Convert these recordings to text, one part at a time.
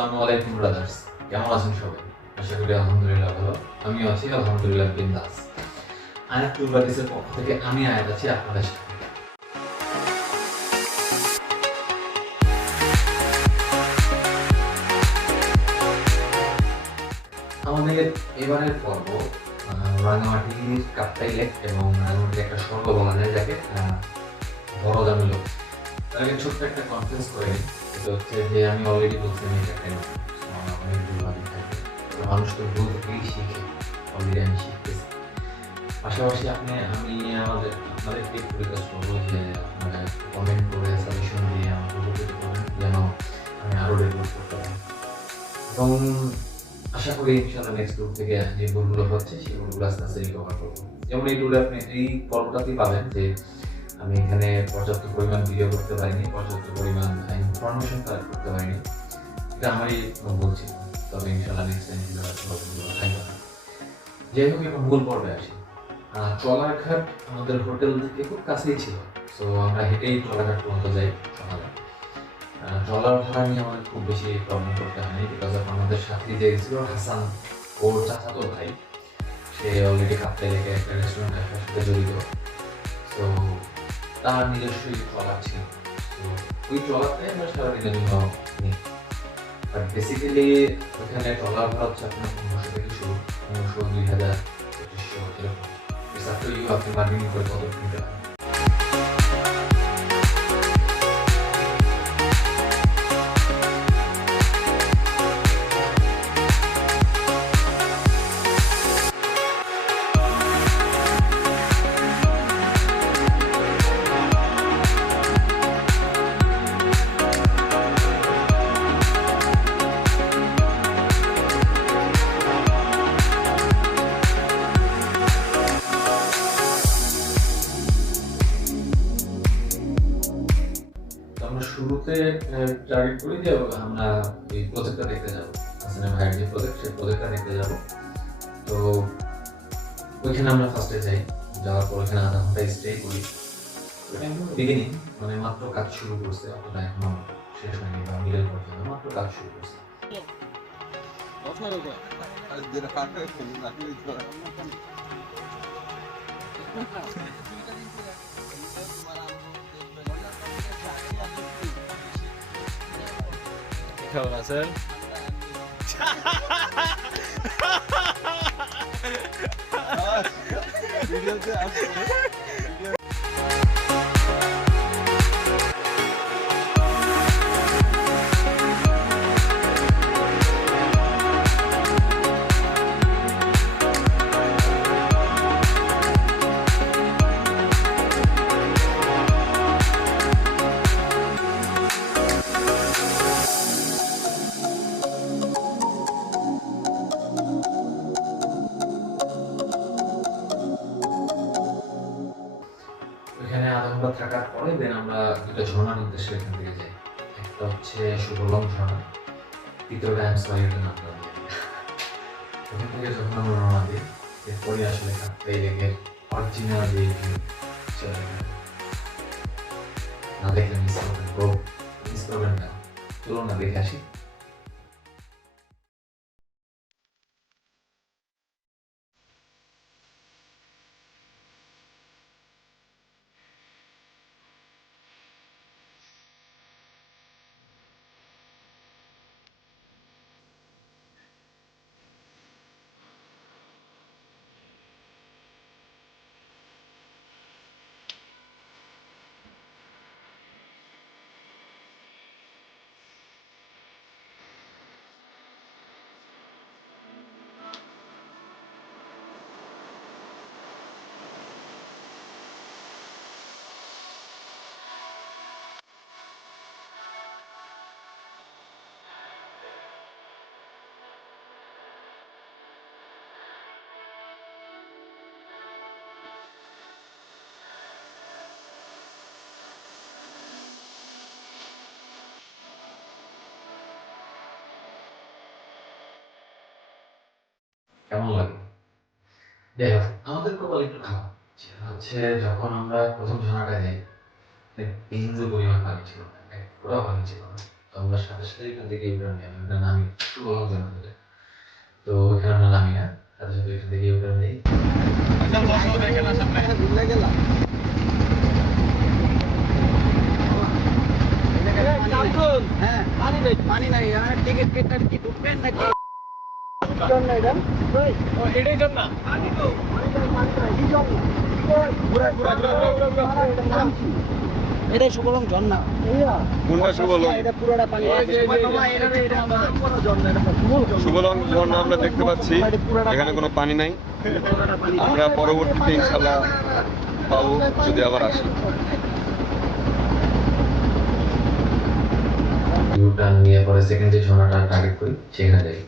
আসসালামু আলাইকুম ব্রাদার্স, কেমন আছেন সবাই? আশা করি আলহামদুলিল্লাহ ভালো। আমিও আছি আলহামদুলিল্লাহ বিন্দাস। আয়াত টুরবাদিসের পক্ষ থেকে আমি আয়াত আছি আপনাদের সাথে। আমাদের এবারের পর্ব রাঙামাটির কাপ্তাই লেক এবং রাঙামাটির একটা স্বর্গ বলা যায় যাকে বড় দামিল। তাকে ছোট্ট একটা কনফারেন্স করে নিই। এটা হচ্ছে যে আমি অলরেডি বলছি আমি এটা কেন অনেক ভুলভাবি থাকে, মানুষ তো ভুল থেকেই শিখে। অলরেডি আমি শিখতেছি। পাশাপাশি আমি আপনাদেরকে রিকোয়েস্ট করবো যে আপনারা কমেন্ট করে সাজেশন দিয়ে আমাকে উপকৃত করবেন যেন আমি আরও ডেভেলপ করতে পারি। এবং আশা করি ইনশাআল্লাহ নেক্সট ট্যুর থেকে যে ভুলগুলো হচ্ছে সেই ভুলগুলো আস্তে আস্তে রিকভার করবো। যেমন এই ট্যুরে আপনি এই পর্বটাতেই পাবেন যে আমি এখানে পর্যাপ্ত পরিমাণ ভিডিও করতে পারিনি, পর্যাপ্ত পরিমাণ ইনফরমেশন কালেক্ট করতে পারিনি। এটা আমারই ভুল ছিল, তবে ইনশাআল্লাহ নেক্সট টাইম ভিডিওগুলো থাকবে না। যাই হোক, এখন মূল পর্বে আসি। ট্রলারঘাট আমাদের হোটেল থেকে খুব কাছেই ছিল, সো আমরা হেঁটেই ট্রলারঘাট পর্যন্ত যাই সকালে। ট্রলার ভাড়া নিয়ে আমাদের খুব বেশি প্রবলেম করতে হয়নি, বিকজ অফ আমাদের সাথে যে ছিল হাসান, ওর চাচাতো ভাই, সে অলরেডি কাপ্তাই লেকে একটা রেস্টুরেন্ট ব্যবসার সাথে জড়িত। তো তার নিজস্বই ট্রলার ছিল, তো ওই ট্রলারটাই আমরা সারাদিনের জন্য নিই। বাট বেসিক্যালি ওখানে ট্রলার ভাড়া হচ্ছে আপনার 1500 থেকে শুরু, 1500, 2000, 2500 এরকম। ইটস আপ টু ইউ, আপনি বার্গেনিং করে কত নিতে হয়। আমরা শুরুতে টার্গেট করি যে আমরা এই প্রজেক্টটা দেখতে যাবো, হাসান ভাইয়ের যে প্রজেক্ট, সেই প্রজেক্টটা দেখতে যাবো। তো ওইখানে আমরা ফার্স্টে যাই, যাওয়ার পর ওইখানে আধা ঘন্টা স্টে করি। একদম বিগিনিং, মানে মাত্র কাজ শুরু করছে, অতটা এখনো শেষ হয়নি বা মিডল পর্যন্ত মাত্র কাজ শুরু করছে। কেমন আছেন? ওইখানে আধা ঘন্টা থাকার পরে দেন আমরা দুটো ঝর্ণার উদ্দেশ্যে এখান থেকে যাই। একটা হচ্ছে সুবলং ঝর্ণা, দ্বিতীয়টা এর নাম দেওয়া। ওখান থেকে যখন আমরা রওনা দিই, এরপরে আসলে কাপ্তাই লেকের অরিজিনাল যে ভিউ চলে গেল। না দেখলে মিস করবেন, ব্রো, মিস করবেন না। চলুন না দেখে আসি। কেমন লাগে? যাই হোক, আমাদের কপাল একটু খারাপ, সেটা হচ্ছে যখন আমরা প্রথম ঝর্ণাটা যাই, বিন্দু পরিমাণ পানি ছিল না, এক ফোঁটাও পানি ছিল না। তো আমরা সাথে সাথে এখান থেকে ইউটার্ন নিই, আমি ওটা নামি সুবলং ঝর্ণা থেকে। তো ওখানে আমরা নামি না, সাথে সাথে এখান থেকে ইউটার্ন নিই। হ্যাঁ, পানি নাই টিকিট কেটে কি ঢুকবেন নাকি? এটাই সুবলং ঝর্ণা। কোনটা সুবলং? এটা পুরোটা পানি। সুবলং ঝর্ণা আমরা দেখতে পাচ্ছি, এখানে কোনো পানি নাই। আমরা পরবর্তীতে ইনশাল্লাহ পাবো যদি আবার আসি। ইউটার্ন নিয়ে পরে সেকেন্ড যে ঝর্ণাটা টার্গেট করি সেখানে যাই।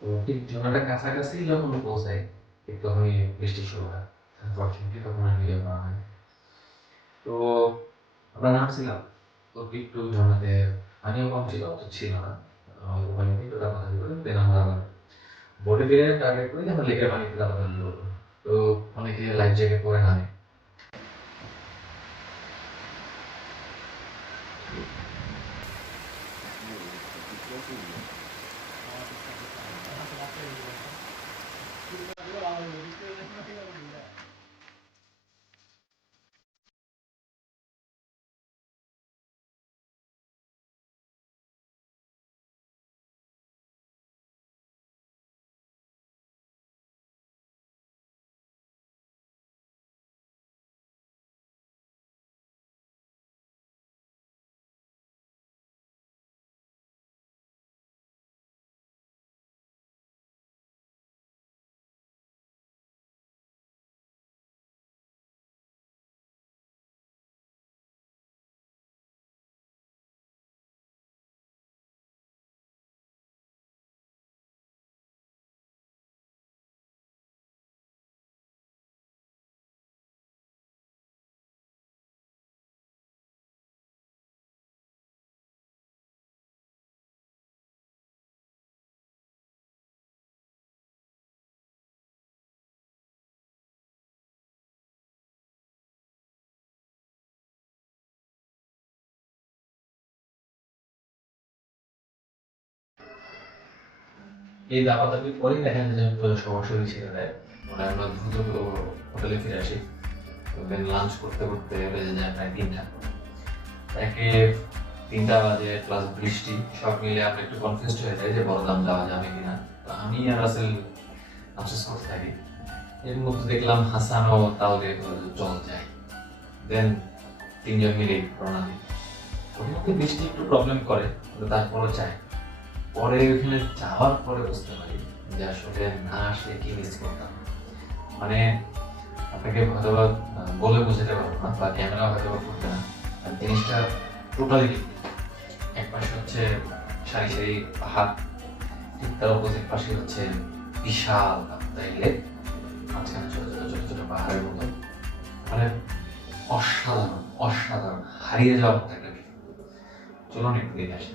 তো ঠিক ঝর্ণাটা কাছাকাছি যখন পৌঁছাই ঠিক তখনই বৃষ্টি শুরু হয়, আনফর্চুনেটলি তখন আর ভিডিও করা হয়। তো আমরা নামছিলাম, তো একটু ঝর্ণাতে পানিও কম ছিল, অত ছিল না, অল্প পানি একটু দাপাদাপি করে দেন আমরা আবার বোটে ফিরে টার্গেট করি আমরা লেকের পানিতে দাপাদাপি করবো। তো অনেকে লাইফ জ্যাকেট পরে নামে। এই দাপাদাপির পরেই দেখা যায় যে সরাসরি ছেড়ে দেয়, মানে আমরা দ্রুত হোটেলে ফিরে আসি। দেন লাঞ্চ করতে করতে বেজে যায় প্রায় 3টা। একে 3টা বাজে প্লাস বৃষ্টি সব মিলে আমরা একটু কনফিউজড হয়ে যাই যে বড়দাম যাওয়া যাবে কিনা। তো আমি আর রাসেল আফসোস করতে থাকি। এর মধ্যে দেখলাম হাসানও তাও দিয়ে চল যায়। দেন 3জন মিলে রওনা দিই। প্রথমত বৃষ্টি একটু প্রবলেম করে, কিন্তু তারপরও যায়। পরে ওখানে যাওয়ার পরে বুঝতে পারি যে আসলে না আসলে কি মিস করতাম। মানে আপনাকে হয়তো বলে বোঝাতে পারবো না, বা ক্যামেরা হয়তো করতে না, জিনিসটা টোটালি এক পাশে হচ্ছে সারি সারি পাহাড়, ঠিক তার অপোজিট পাশে হচ্ছে বিশাল লেক, মাঝখানে ছোট ছোট ছোট ছোট পাহাড়ের মতো, মানে অসাধারণ অসাধারণ হারিয়ে যাওয়ার মতো একটা ভিউ। চলুন একটু দেখে আসি।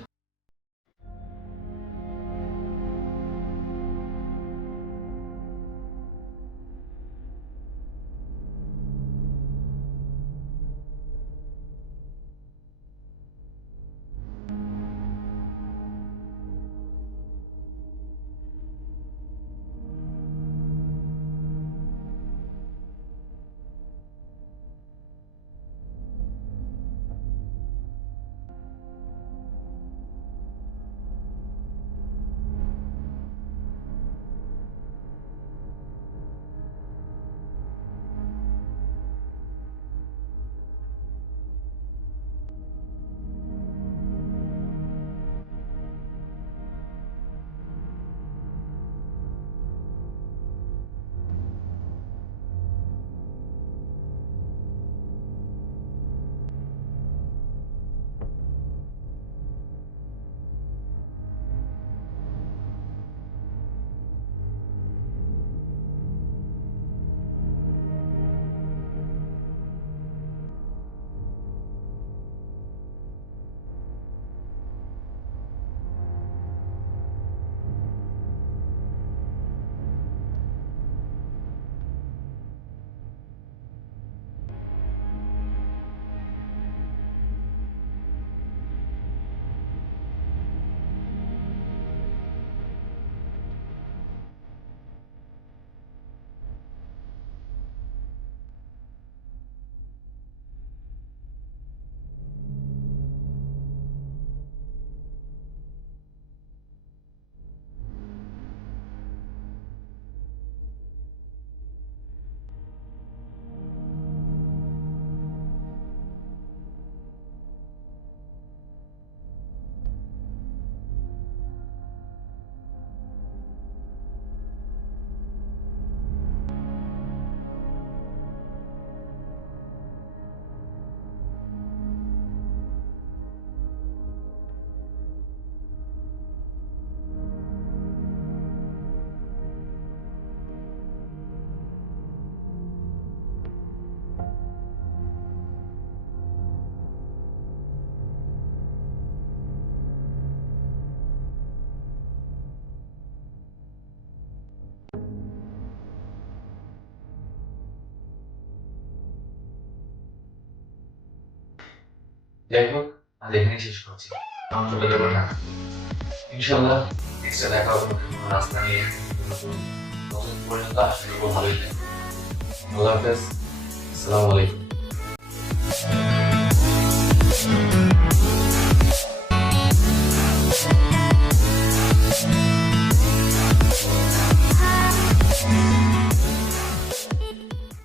যাই হোক, আজ এখানেই শেষ করছি। আমার চলে যাবো না, ইনশাল্লাহ নেক্সটে দেখা হবে নতুন কোনো রাস্তা নিয়ে। নতুন পর্যন্ত আসলে ভালোই থাকে। আল্লাহ হাফেজ, আসসালামু আলাইকুম।